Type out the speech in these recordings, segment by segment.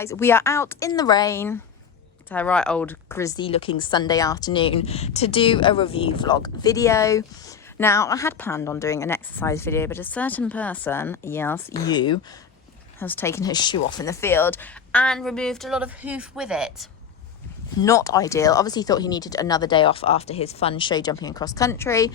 guys, we are out in the rain. It's a right old grizzly looking Sunday afternoon to do a review vlog video. Now, I had planned on doing an exercise video, but a certain person, yes, you, has taken his shoe off in the field and removed a lot of hoof with it. Not ideal. Obviously thought he needed another day off after his fun show jumping across country,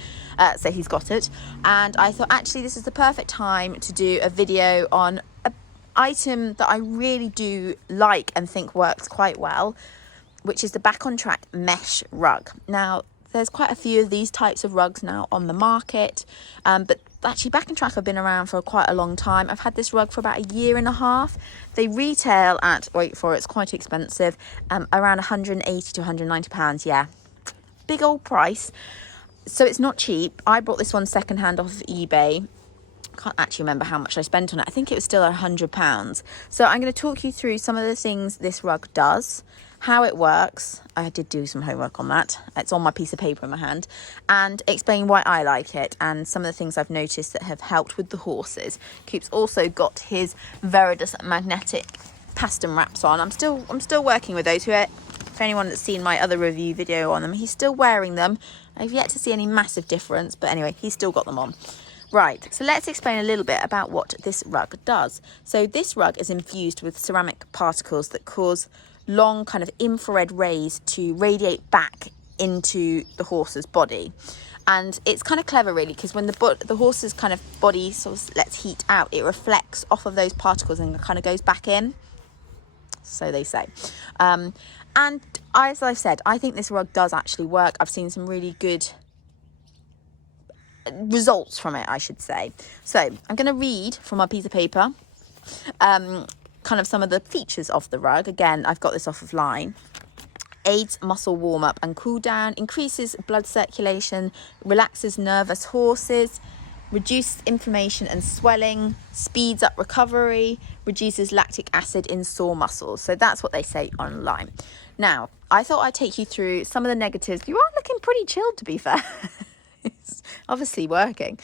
so he's got it. And I thought actually this is the perfect time to do a video on an item that I really do like and think works quite well, which is the Back On Track mesh rug. Now, there's quite a few of these types of rugs now on the market, but actually Back On Track have been around for quite a long time. I've had this rug for about 1.5 years. They retail at, wait for it, it's quite expensive, around 180 to 190 pounds. Yeah, big old price. So it's not cheap. I bought this one secondhand off of eBay. Can't actually remember how much I spent on it. I think it was still £100. So I'm going to talk you through some of the things this rug does, how it works. I did do some homework on that. It's on my piece of paper in my hand, and explain why I like it and some of the things I've noticed that have helped with the horses. Coop's also got his Veridus magnetic paston wraps on. I'm still working with those. For anyone that's seen my other review video on them, he's still wearing them. I've yet to see any massive difference, but anyway, he's still got them on. Right, so let's explain a little bit about what this rug does. So this rug is infused with ceramic particles that cause long kind of infrared rays to radiate back into the horse's body. And it's kind of clever really, because when the horse's kind of body sort of lets heat out, it reflects off of those particles and kind of goes back in. So they say. And as I've said, I think this rug does actually work. I've seen some really good results from it, I should say. So I'm going to read from my piece of paper kind of some of the features of the rug. Again, I've got this off of Line. Aids muscle warm up and cool down, increases blood circulation, relaxes nervous horses, reduces inflammation and swelling, speeds up recovery, reduces lactic acid in sore muscles. So that's what they say online. Now, I thought I'd take you through some of the negatives. You are looking pretty chilled, to be fair. It's obviously working.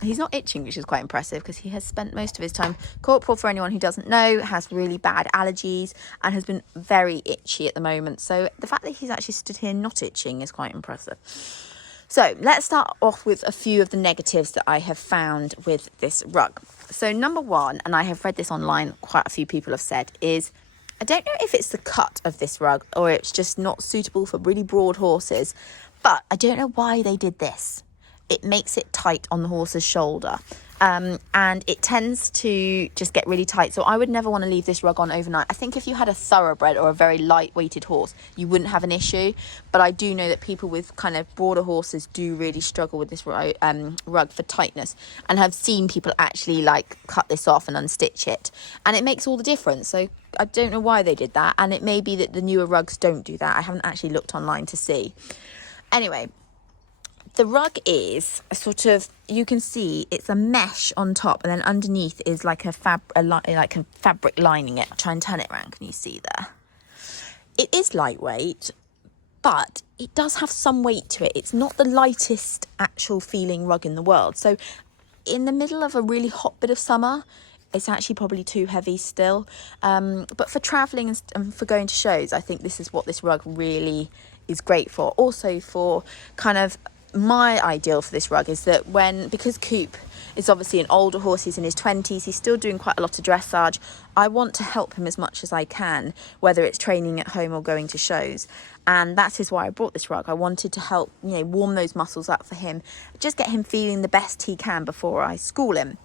He's not itching, which is quite impressive because he has spent most of his time. Corporal, for anyone who doesn't know, has really bad allergies and has been very itchy at the moment. So the fact that he's actually stood here not itching is quite impressive. So let's start off with a few of the negatives that I have found with this rug. So number one, and I have read this online, quite a few people have said, is I don't know if it's the cut of this rug or it's just not suitable for really broad horses. But I don't know why they did this. It makes it tight on the horse's shoulder. And it tends to just get really tight. So I would never want to leave this rug on overnight. I think if you had a thoroughbred or a very light-weighted horse, you wouldn't have an issue. But I do know that people with kind of broader horses do really struggle with this rug for tightness. And have seen people actually like cut this off and unstitch it. And it makes all the difference. So I don't know why they did that. And it may be that the newer rugs don't do that. I haven't actually looked online to see. Anyway, the rug is a sort of, you can see it's a mesh on top, and then underneath is like a fabric lining it. I'll try and turn it around. Can you see there? It is lightweight, but it does have some weight to it. It's not the lightest actual feeling rug in the world. So in the middle of a really hot bit of summer, it's actually probably too heavy still. But for travelling and for going to shows, I think this is what this rug really is great for. Also for kind of my ideal for this rug is that because Coop is obviously an older horse, he's in his 20s, he's still doing quite a lot of dressage. I want to help him as much as I can, whether it's training at home or going to shows. And that is why I bought this rug. I wanted to help, warm those muscles up for him, just get him feeling the best he can before I school him.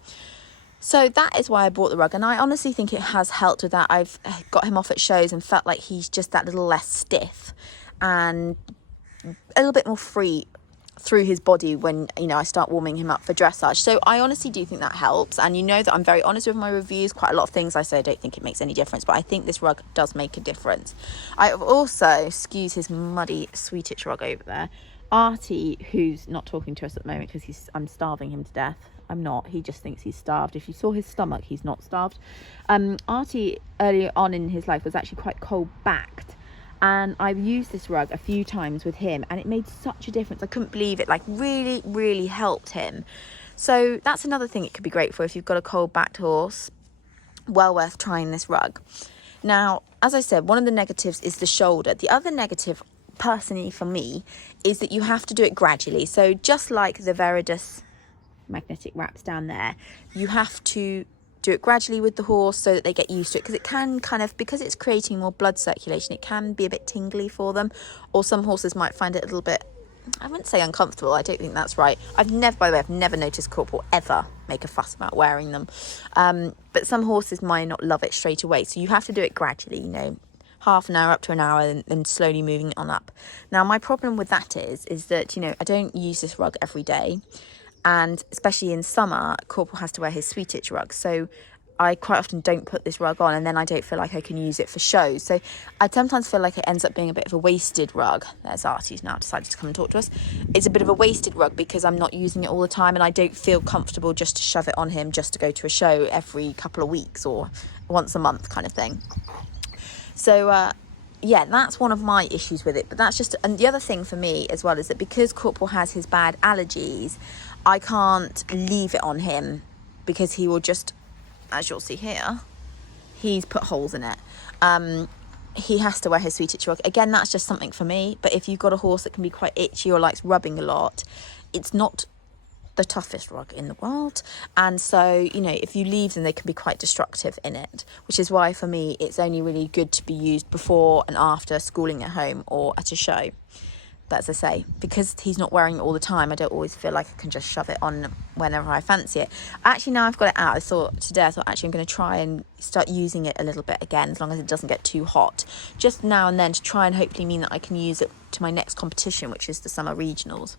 So that is why I bought the rug, and I honestly think it has helped with that. I've got him off at shows and felt like he's just that little less stiff and a little bit more free through his body when I start warming him up for dressage. So I honestly do think that helps, and that I'm very honest with my reviews. Quite a lot of things I say I don't think it makes any difference, but I think this rug does make a difference. I have also, excuse his muddy Swedish rug over there, Artie, who's not talking to us at the moment because I'm starving him to death. I'm not. He just thinks he's starved. If you saw his stomach, he's not starved. Artie, earlier on in his life, was actually quite cold-backed. And I've used this rug a few times with him, and it made such a difference. I couldn't believe it. Like, really, really helped him. So that's another thing it could be great for if you've got a cold-backed horse. Well worth trying this rug. Now, as I said, one of the negatives is the shoulder. The other negative, personally for me, is that you have to do it gradually. So just like the Veridus magnetic wraps down there, you have to do it gradually with the horse so that they get used to it, because it can kind of, because it's creating more blood circulation, it can be a bit tingly for them, or some horses might find it a little bit, I wouldn't say uncomfortable, I don't think that's right. By the way, I've never noticed Corporal ever make a fuss about wearing them, but some horses might not love it straight away, so you have to do it gradually, you know, half an hour up to an hour, and then slowly moving it on up. Now, my problem with that is that, you know, I don't use this rug every day, and especially in summer, Corporal has to wear his sweet itch rug, so I quite often don't put this rug on, and then I don't feel like I can use it for shows. So I sometimes feel like it ends up being a bit of a wasted rug. There's Artie's now decided to come and talk to us. It's a bit of a wasted rug because I'm not using it all the time, and I don't feel comfortable just to shove it on him just to go to a show every couple of weeks or once a month kind of thing. So yeah, that's one of my issues with it. But that's just, and the other thing for me as well is that because Corporal has his bad allergies, I can't leave it on him because he will just, as you'll see here, he's put holes in it. He has to wear his sweet itch rug. Again, that's just something for me. But if you've got a horse that can be quite itchy or likes rubbing a lot, it's not the toughest rug in the world. And so, you know, if you leave them, they can be quite destructive in it, which is why for me, it's only really good to be used before and after schooling at home or at a show. But as I say, because he's not wearing it all the time, I don't always feel like I can just shove it on whenever I fancy it. Actually, now I've got it out, I thought actually I'm going to try and start using it a little bit again, as long as it doesn't get too hot. Just now and then, to try and hopefully mean that I can use it to my next competition, which is the summer regionals.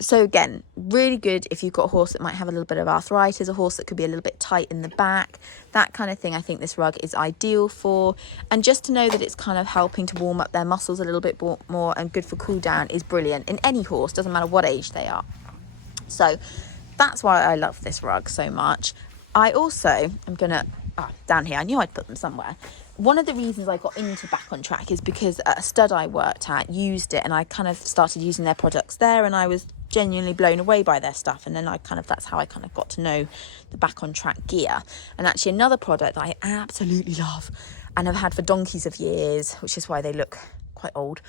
So again, really good if you've got a horse that might have a little bit of arthritis, a horse that could be a little bit tight in the back, that kind of thing. I think this rug is ideal for, and just to know that it's kind of helping to warm up their muscles a little bit more and good for cool down is brilliant in any horse, doesn't matter what age they are. So that's why I love this rug so much. I also am gonna, down here, I knew I'd put them somewhere. One of the reasons I got into Back On Track is because a stud I worked at used it, and I kind of started using their products there, and I was genuinely blown away by their stuff. And then that's how I kind of got to know the Back On Track gear. And actually another product that I absolutely love and have had for donkeys of years, which is why they look quite old,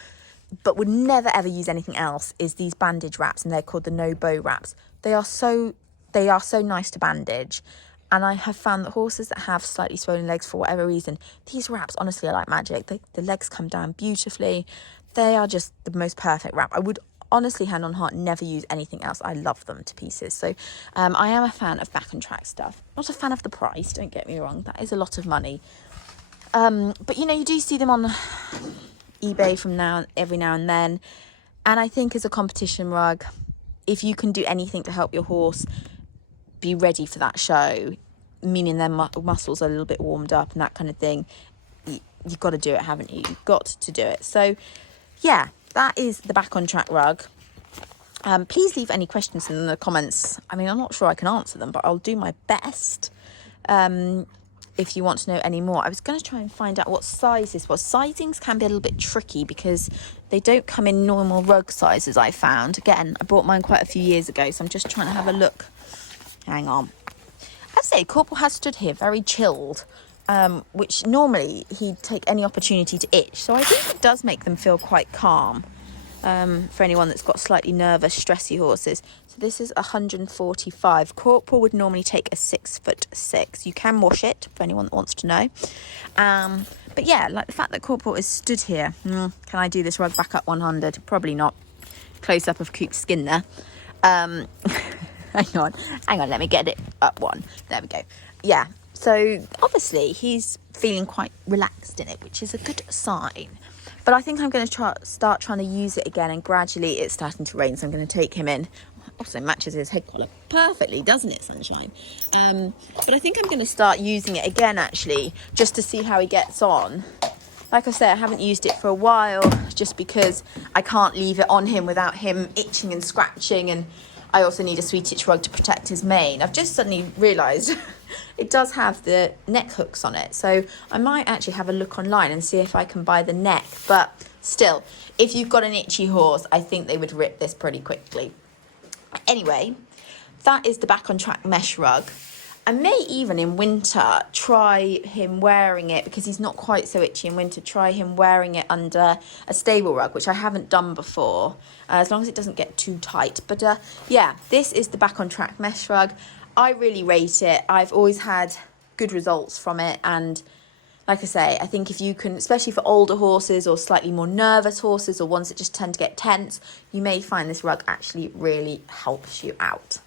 but would never ever use anything else, is these bandage wraps, and they're called the no bow wraps. They are so nice to bandage. And I have found that horses that have slightly swollen legs for whatever reason, these wraps honestly are like magic. The legs come down beautifully. They are just the most perfect wrap. I would honestly, hand on heart, never use anything else. I love them to pieces. So I am a fan of Back On Track stuff. Not a fan of the price, don't get me wrong. That is a lot of money. But, you know, you do see them on eBay every now and then. And I think as a competition rug, if you can do anything to help your horse be ready for that show, meaning their muscles are a little bit warmed up and that kind of thing, you've got to do it, haven't you? You've got to do it. So yeah, that is the Back On Track rug. Please leave any questions in the comments. I mean, I'm not sure I can answer them, but I'll do my best. If you want to know any more, I was going to try and find out what size this was. Sizings can be a little bit tricky because they don't come in normal rug sizes, I found. Again, I bought mine quite a few years ago, so I'm just trying to have a look. Hang on. I say, Corporal has stood here very chilled, which normally he'd take any opportunity to itch. So I think it does make them feel quite calm, for anyone that's got slightly nervous, stressy horses. So this is 145. Corporal would normally take a 6'6". You can wash it, for anyone that wants to know. But yeah, like the fact that Corporal is stood here. Can I do this rug back up 100? Probably not. Close up of Coop's skin there. Hang on, let me get it up one. There we go. Yeah, so obviously he's feeling quite relaxed in it, which is a good sign. But I think I'm going to start trying to use it again, and gradually it's starting to rain, so I'm going to take him in. Also matches his head collar perfectly, doesn't it, Sunshine? But I think I'm going to start using it again, actually, just to see how he gets on. Like I said, I haven't used it for a while, just because I can't leave it on him without him itching and scratching, and I also need a sweet itch rug to protect his mane. I've just suddenly realised it does have the neck hooks on it. So I might actually have a look online and see if I can buy the neck. But still, if you've got an itchy horse, I think they would rip this pretty quickly. Anyway, that is the Back On Track mesh rug. I may even in winter try him wearing it, because he's not quite so itchy in winter, try him wearing it under a stable rug, which I haven't done before, as long as it doesn't get too tight. But yeah, this is the Back On Track mesh rug. I really rate it. I've always had good results from it, and like I say, I think if you can, especially for older horses or slightly more nervous horses or ones that just tend to get tense, you may find this rug actually really helps you out.